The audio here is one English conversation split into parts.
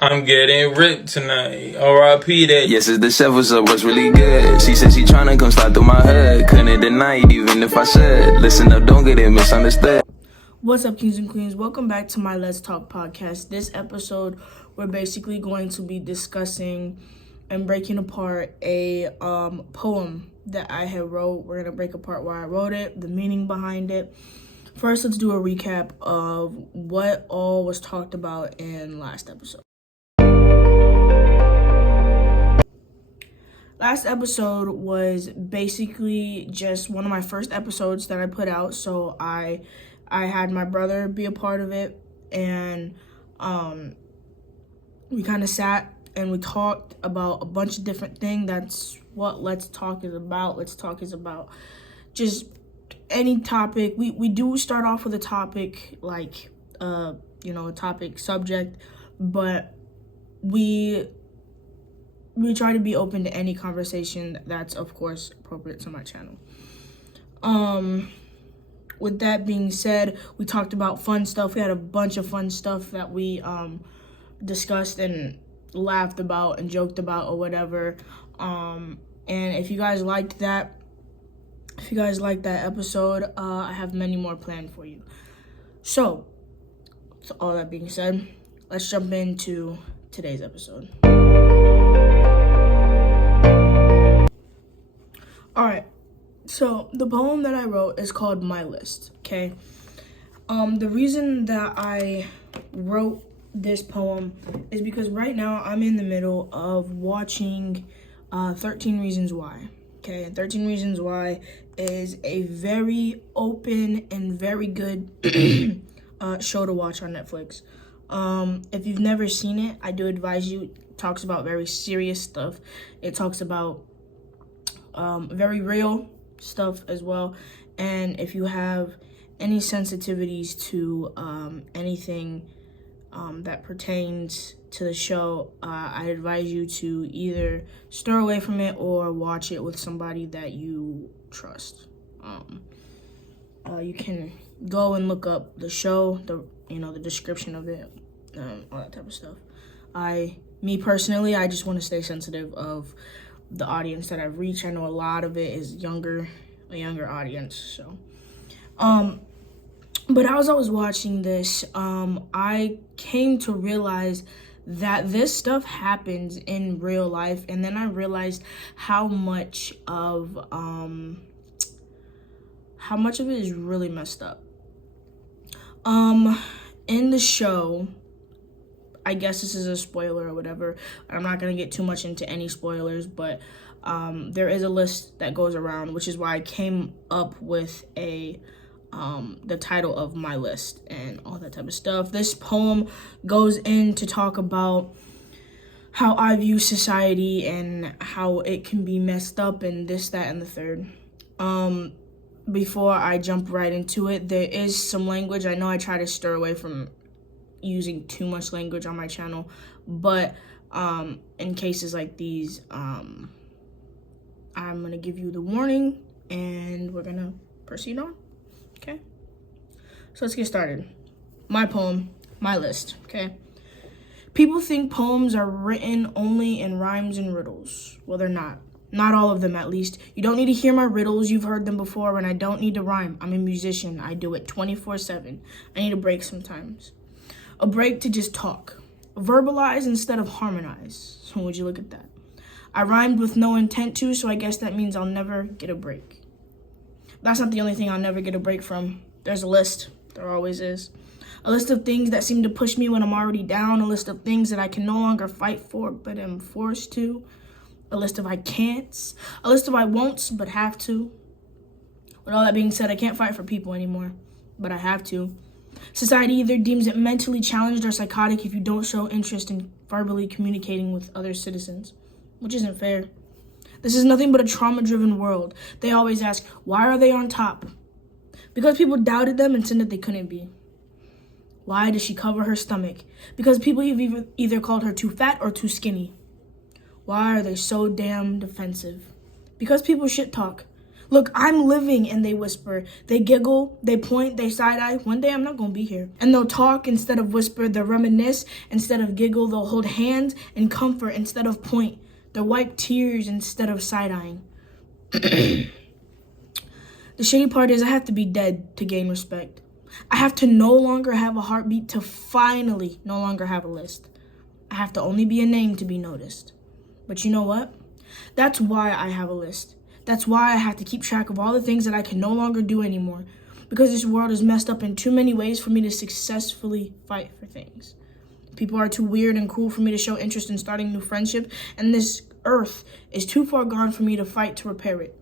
I'm getting ripped tonight. R.I.P. that. Yes, it's the chef. What's up? What's really good? She said she tryna come slide through my hood. Couldn't deny it even if I should. Listen up, don't get it misunderstood. What's up, kings and queens? Welcome back to my Let's Talk podcast. This episode, we're basically going to be discussing and breaking apart a poem that I had wrote. We're going to break apart why I wrote it, the meaning behind it. First, let's do a recap of what all was talked about in last episode. Last episode was basically just one of my first episodes that I put out, so I had my brother be a part of it, and we kind of sat and we talked about a bunch of different things. That's what Let's Talk is about. Let's Talk is about just any topic. We do start off with a topic, like a topic subject, but we try to be open to any conversation that's, of course, appropriate to my channel. With that being said, we talked about fun stuff. We had a bunch of fun stuff that we discussed and laughed about and joked about or whatever. And if you guys liked that episode, I have many more planned for you. So, with all that being said, let's jump into today's episode. Alright, so the poem that I wrote is called My List, okay? The reason that I wrote this poem is because right now I'm in the middle of watching 13 Reasons Why, okay? And 13 Reasons Why is a very open and very good show to watch on Netflix. If you've never seen it, I do advise you. It talks about very serious stuff. It talks about very real stuff as well. And if you have any sensitivities to anything that pertains to the show, I advise you to either stir away from it or watch it with somebody that you trust. You can go and look up the show, the description of it, all that type of stuff. Me personally, I just want to stay sensitive of the audience that I've reached. I know a lot of it is a younger audience. So, but as I was watching this, I came to realize that this stuff happens in real life, and then I realized how much of it is really messed up. In the show, I guess this is a spoiler or whatever. I'm not going to get too much into any spoilers, but there is a list that goes around, which is why I came up with the title of My List and all that type of stuff. This poem goes in to talk about how I view society and how it can be messed up and this, that, and the third. Before I jump right into it, there is some language. I know I try to stir away from using too much language on my channel, but in cases like these, I'm gonna give you the warning and we're gonna proceed on. Okay, so let's get started. My poem, My List. Okay, people think poems are written only in rhymes and riddles. Well, they're not all of them, at least. You don't need to hear my riddles. You've heard them before, and I don't need to rhyme. I'm a musician. I do it 24/7. I need a break sometimes. A break to just talk. Verbalize instead of harmonize. So would you look at that? I rhymed with no intent to, so I guess that means I'll never get a break. That's not the only thing I'll never get a break from. There's a list. There always is. A list of things that seem to push me when I'm already down. A list of things that I can no longer fight for, but am forced to. A list of I can'ts. A list of I won'ts, but have to. With all that being said, I can't fight for people anymore, but I have to. Society either deems it mentally challenged or psychotic if you don't show interest in verbally communicating with other citizens, which isn't fair. This is nothing but a trauma-driven world. They always ask, why are they on top? Because people doubted them and said that they couldn't be. Why does she cover her stomach? Because people have either called her too fat or too skinny. Why are they so damn defensive? Because people shit talk. Look, I'm living, and they whisper. They giggle, they point, they side-eye. One day I'm not gonna be here. And they'll talk instead of whisper. They'll reminisce instead of giggle. They'll hold hands and comfort instead of point. They'll wipe tears instead of side-eyeing. The shady part is I have to be dead to gain respect. I have to no longer have a heartbeat to finally no longer have a list. I have to only be a name to be noticed. But you know what? That's why I have a list. That's why I have to keep track of all the things that I can no longer do anymore. Because this world is messed up in too many ways for me to successfully fight for things. People are too weird and cool for me to show interest in starting new friendship. And this earth is too far gone for me to fight to repair it.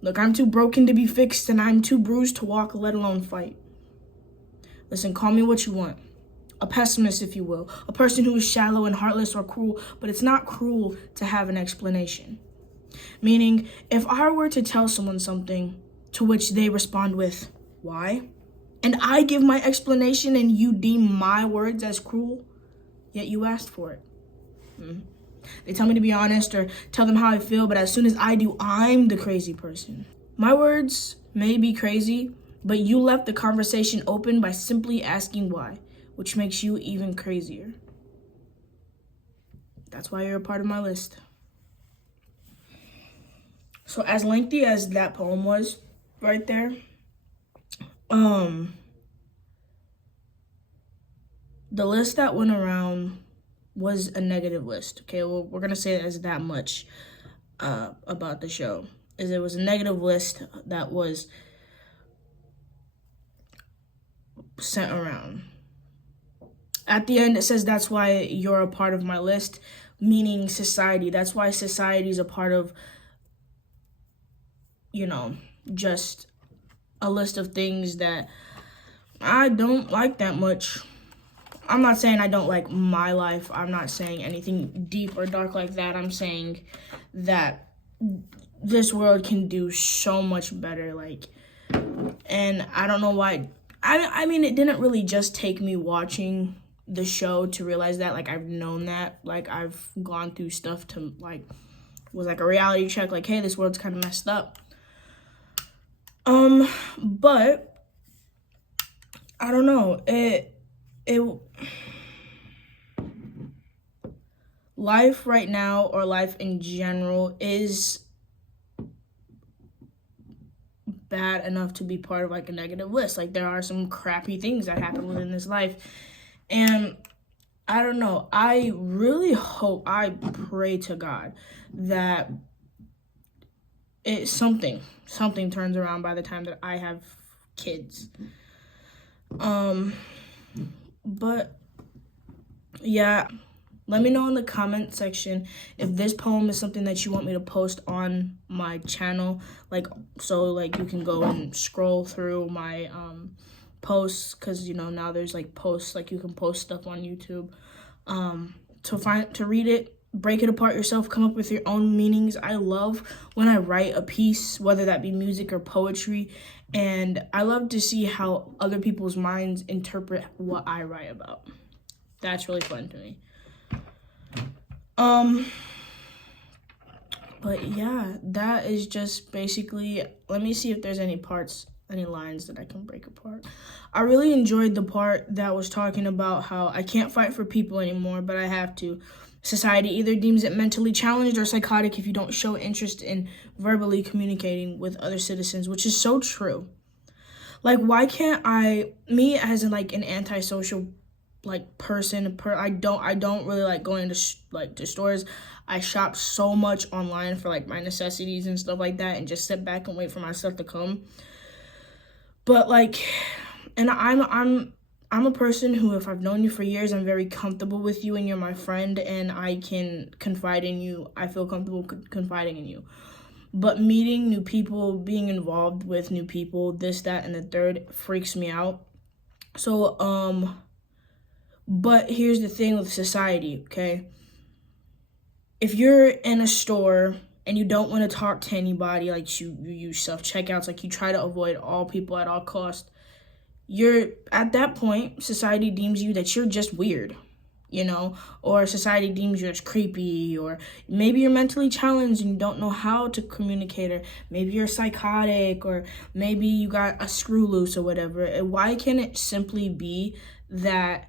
Look, I'm too broken to be fixed, and I'm too bruised to walk, let alone fight. Listen, call me what you want. A pessimist, if you will. A person who is shallow and heartless or cruel, but it's not cruel to have an explanation. Meaning, if I were to tell someone something to which they respond with, why? And I give my explanation and you deem my words as cruel, yet you asked for it. They tell me to be honest or tell them how I feel, but as soon as I do, I'm the crazy person. My words may be crazy, but you left the conversation open by simply asking why, which makes you even crazier. That's why you're a part of my list. So as lengthy as that poem was right there, the list that went around was a negative list. Okay, well, we're gonna say it as that much about the show. Is it was a negative list that was sent around. At the end, it says that's why you're a part of my list, meaning society. That's why society is a part of, just a list of things that I don't like that much. I'm not saying I don't like my life. I'm not saying anything deep or dark like that. I'm saying that this world can do so much better. And I don't know why. I mean, it didn't really just take me watching the show to realize that. I've known that. I've gone through stuff to, was a reality check. Hey, this world's kind of messed up. But I don't know. Life right now, or life in general, is bad enough to be part of a negative list. There are some crappy things that happen within this life, and I don't know. I really hope, I pray to God that something turns around by the time that I have kids. But yeah, let me know in the comment section if this poem is something that you want me to post on my channel, so you can go and scroll through my posts, because now there's posts, you can post stuff on YouTube, to read it, break it apart yourself, come up with your own meanings. I love when I write a piece, whether that be music or poetry, and I love to see how other people's minds interpret what I write about. That's really fun to me. But yeah, that is just basically, let me see if there's any lines that I can break apart. I really enjoyed the part that was talking about how I can't fight for people anymore, but I have to. Society either deems it mentally challenged or psychotic if you don't show interest in verbally communicating with other citizens, which is so true. Why can't me as an antisocial person, I don't really like going to stores. I shop so much online for my necessities and stuff like that, and just sit back and wait for my stuff to come. But and I'm a person who, if I've known you for years, I'm very comfortable with you and you're my friend and I can confide in you. I feel comfortable confiding in you. But meeting new people, being involved with new people, this, that, and the third freaks me out. So, but here's the thing with society, okay? If you're in a store and you don't want to talk to anybody, you use self-checkouts, you try to avoid all people at all costs, at that point, society deems you that you're just weird. you know, or society deems you as creepy, or maybe you're mentally challenged and you don't know how to communicate, or maybe you're psychotic, or maybe you got a screw loose or whatever. Why can't it simply be that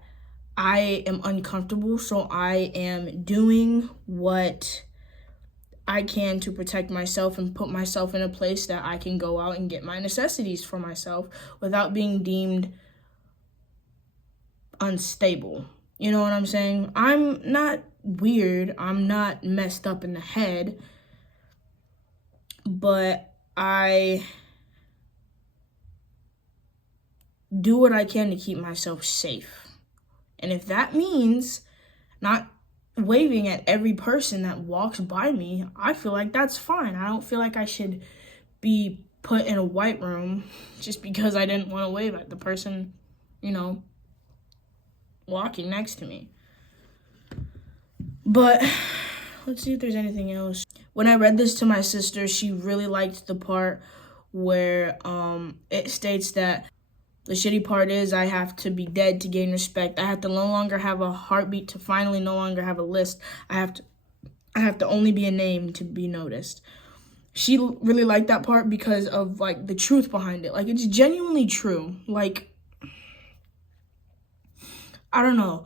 I am uncomfortable, so I am doing what I can to protect myself and put myself in a place that I can go out and get my necessities for myself without being deemed unstable. You know what I'm saying? I'm not weird. I'm not messed up in the head. But I do what I can to keep myself safe. And if that means not waving at every person that walks by me, I feel like that's fine. I don't feel like I should be put in a white room just because I didn't want to wave at the person, you know, walking next to me. But let's see if there's anything else. When I read this to my sister, she really liked the part where it states that the shitty part is I have to be dead to gain respect. I have to no longer have a heartbeat to finally no longer have a list. I have to only be a name to be noticed. She really liked that part because of like the truth behind it. Like, it's genuinely true. Like, I don't know.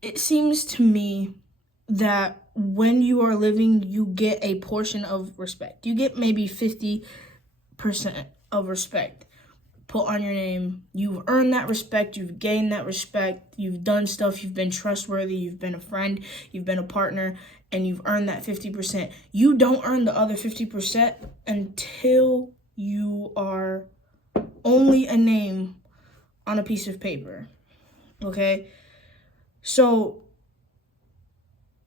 It seems to me that when you are living, you get a portion of respect. You get maybe 50% of respect put on your name. You've earned that respect. You've gained that respect. You've done stuff. You've been trustworthy. You've been a friend. You've been a partner. And you've earned that 50%. You don't earn the other 50% until you are only a name on a piece of paper. Okay? So,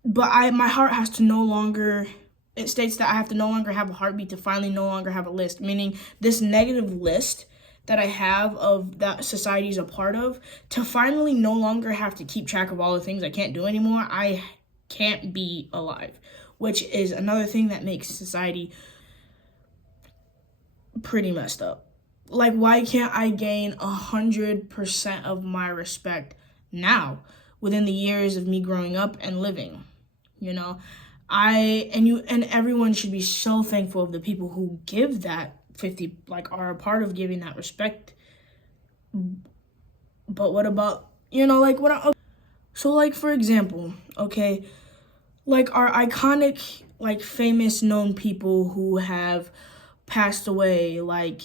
but my heart has to no longer, it states that I have to no longer have a heartbeat to finally no longer have a list, meaning this negative list that I have of that society's a part of, to finally no longer have to keep track of all the things I can't do anymore. I can't be alive, which is another thing that makes society pretty messed up. Like, why can't I gain 100% of my respect now within the years of me growing up and living? You know, and everyone should be so thankful of the people who give that 50, like, are a part of giving that respect. But what about, you know, like, so, like, for example, okay, like, our iconic, like, famous known people who have passed away, like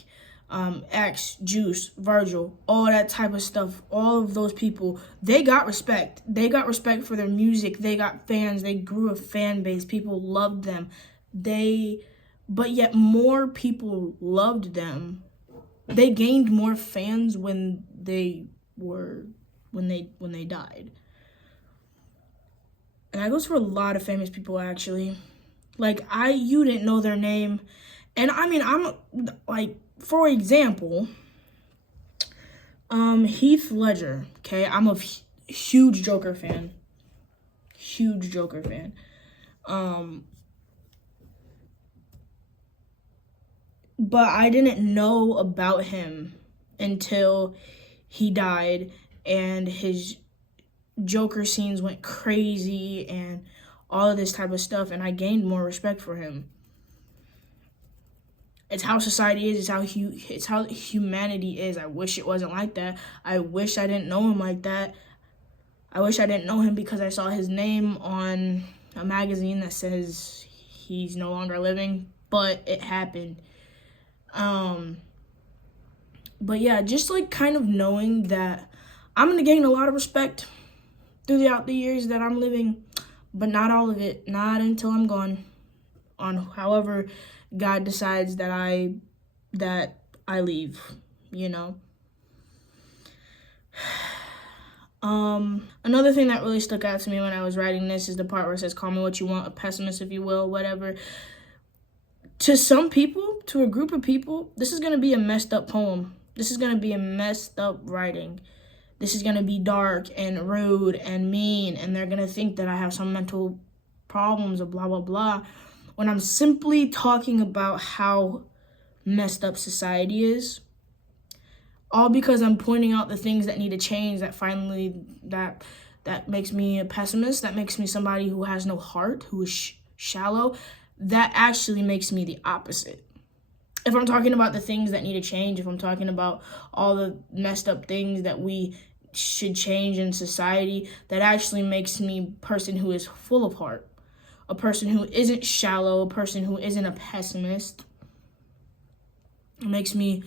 X, Juice, Virgil, all that type of stuff, all of those people, they got respect. They got respect for their music. They got fans. They grew a fan base. People loved them. But yet more people loved them. They gained more fans when they died. And that goes for a lot of famous people, actually. Like, you didn't know their name. And I mean, I'm like, for example, Heath Ledger, okay? I'm a huge Joker fan. Huge Joker fan. But I didn't know about him until he died and his Joker scenes went crazy and all of this type of stuff, and I gained more respect for him. It's how society is. It's how humanity is. I wish it wasn't like that. I wish I didn't know him like that. I wish I didn't know him because I saw his name on a magazine that says he's no longer living, but it happened. But yeah, just like kind of knowing that I'm gonna gain a lot of respect throughout the years that I'm living, but not all of it, not until I'm gone, on however God decides that I leave, you know. Another thing that really stuck out to me when I was writing this is the part where it says, call me what you want, a pessimist if you will, whatever. To some people, to a group of people, this is going to be a messed up poem. This is going to be a messed up writing. This is going to be dark and rude and mean, and they're going to think that I have some mental problems or blah, blah, blah, when I'm simply talking about how messed up society is. All because I'm pointing out the things that need to change, that That makes me a pessimist. That makes me somebody who has no heart, who is shallow. That actually makes me the opposite. If I'm talking about the things that need to change, if I'm talking about all the messed up things that we should change in society, that actually makes me a person who is full of heart, a person who isn't shallow, a person who isn't a pessimist. It makes me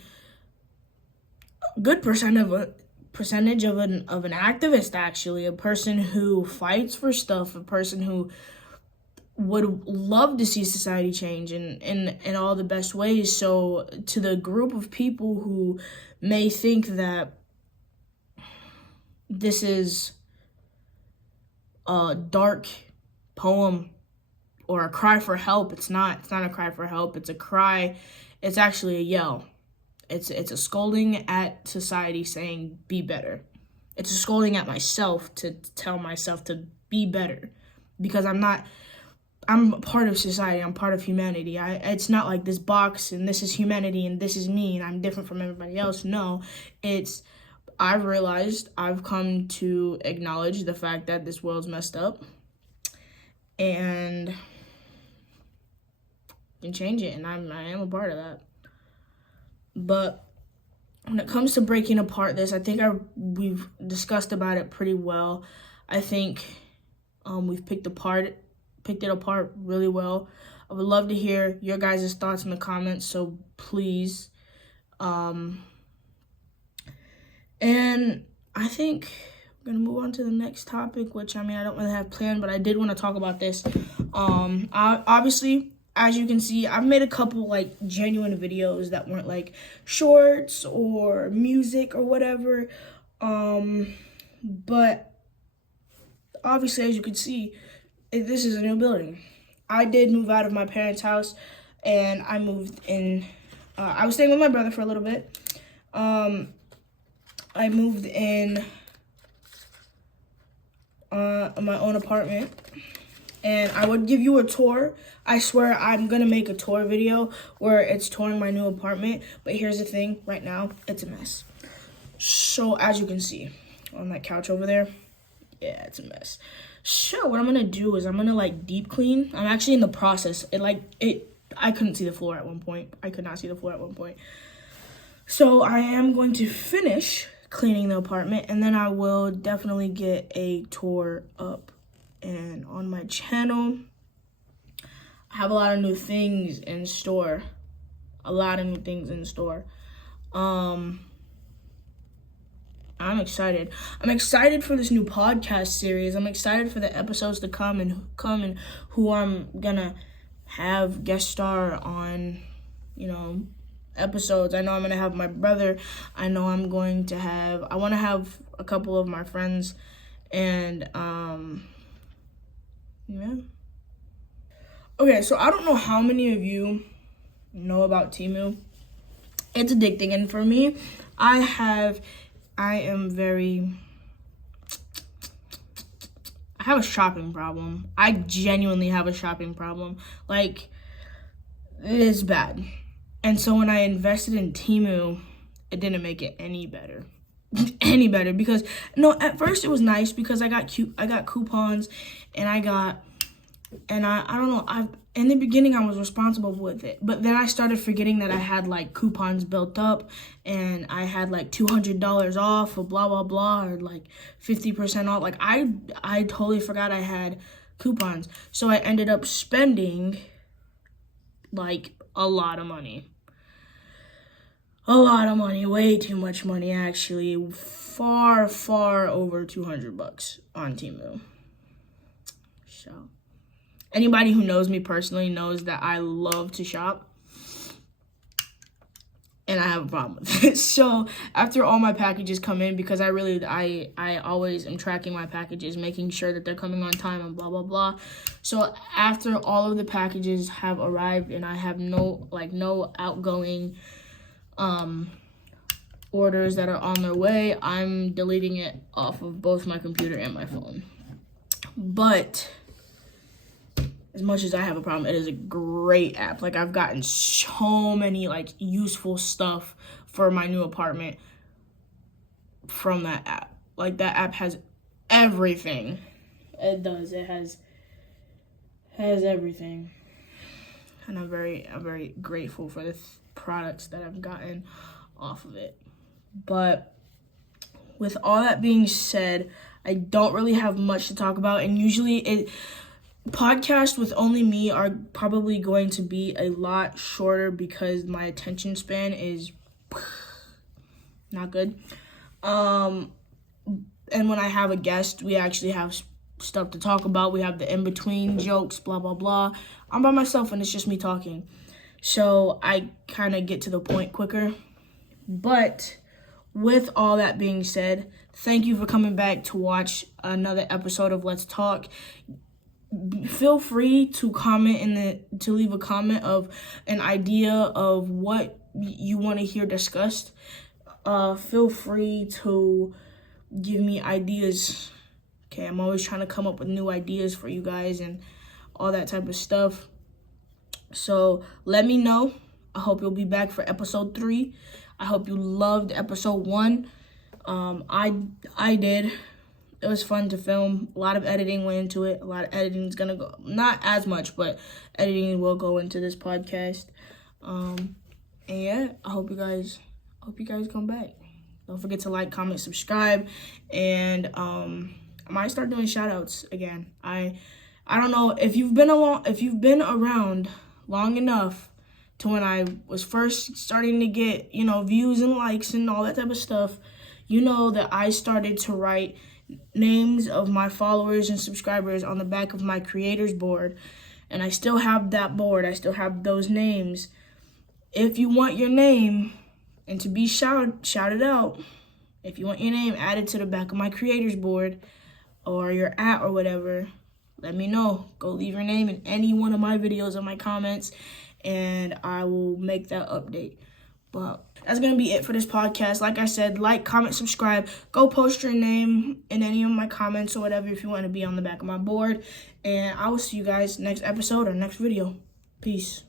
a good percentage of an activist, actually, a person who fights for stuff, a person who would love to see society change in all the best ways. So to the group of people who may think that this is a dark poem or a cry for help, it's not a cry for help. It's a cry. It's actually a yell. It's a scolding at society saying, be better. It's a scolding at myself to tell myself to be better, because I'm a part of society. I'm part of humanity. It's not like this box and this is humanity and this is me and I'm different from everybody else. No, I've realized, I've come to acknowledge the fact that this world's messed up and can change it, and I am a part of that. But when it comes to breaking apart this, I think we've discussed about it pretty well. I think we've picked it apart really well. I would love to hear your guys' thoughts in the comments, so please. And I think I'm gonna move on to the next topic, which I don't really have planned, but I did want to talk about this. Obviously, as you can see, I've made a couple like genuine videos that weren't like shorts or music or whatever. But obviously, as you can see, this is a new building. I did move out of my parents' house, and I moved in. I was staying with my brother for a little bit. I moved in my own apartment, and I would give you a tour. I swear I'm gonna make a tour video where it's touring my new apartment, but here's the thing, right now, it's a mess. So as you can see on that couch over there, yeah, it's a mess. So what I'm gonna do is I'm gonna like deep clean. I'm actually in the process. I couldn't see the floor at one point. I could not see the floor at one point. So I am going to finish cleaning the apartment, and then I will definitely get a tour up and on my channel. I have a lot of new things in store. I'm excited. I'm excited for this new podcast series. I'm excited for the episodes to come and who I'm gonna have guest star on, episodes. I know I'm gonna have my brother. I know I want to have a couple of my friends, and yeah. Okay, so I don't know how many of you know about Temu. It's addicting, and for me, I have a shopping problem. I genuinely have a shopping problem. Like, it is bad. And so when I invested in Temu, it didn't make it any better. Because at first it was nice because I got coupons, and I don't know, in the beginning I was responsible with it, but then I started forgetting that I had like coupons built up, and I had like $200 off or blah blah blah, or like 50% off. Like I totally forgot I had coupons, so I ended up spending like a lot of money, way too much money, actually, far over $200 on Temu. So anybody who knows me personally knows that I love to shop, and I have a problem with it. So after all my packages come in, because I always am tracking my packages, making sure that they're coming on time and blah blah blah. So after all of the packages have arrived and I have no outgoing orders that are on their way, I'm deleting it off of both my computer and my phone. But as much as I have a problem, it is a great app. Like, I've gotten so many like useful stuff for my new apartment from that app. Like, that app has everything. It does. It has everything. And I'm very grateful for the products that I've gotten off of it. But with all that being said, I don't really have much to talk about, and usually podcasts with only me are probably going to be a lot shorter because my attention span is not good. And when I have a guest, we actually have stuff to talk about. We have the in-between jokes, blah, blah, blah. I'm by myself and it's just me talking. So I kind of get to the point quicker. But with all that being said, thank you for coming back to watch another episode of Let's Talk. Feel free to to leave a comment of an idea of what you want to hear discussed. Feel free to give me ideas. Okay, I'm always trying to come up with new ideas for you guys and all that type of stuff. So let me know. I hope you'll be back for episode 3. I hope you loved episode 1. I did. It was fun to film. A lot of editing went into it. A lot of editing is gonna go, not as much, but editing will go into this podcast. And yeah, I hope you guys come back. Don't forget to like, comment, subscribe, and I might start doing shout outs again. I don't know if you've been around long enough to when I was first starting to get, views and likes and all that type of stuff, you know that I started to write names of my followers and subscribers on the back of my creators board, and I still have that board. I still have those names. If you want your name and to be shouted out, if you want your name added to the back of my creators board or your @ or whatever, let me know. Go leave your name in any one of my videos or my comments, and I will make that update. But that's going to be it for this podcast. Like I said, like, comment, subscribe. Go post your name in any of my comments or whatever if you want to be on the back of my board. And I will see you guys next episode or next video. Peace.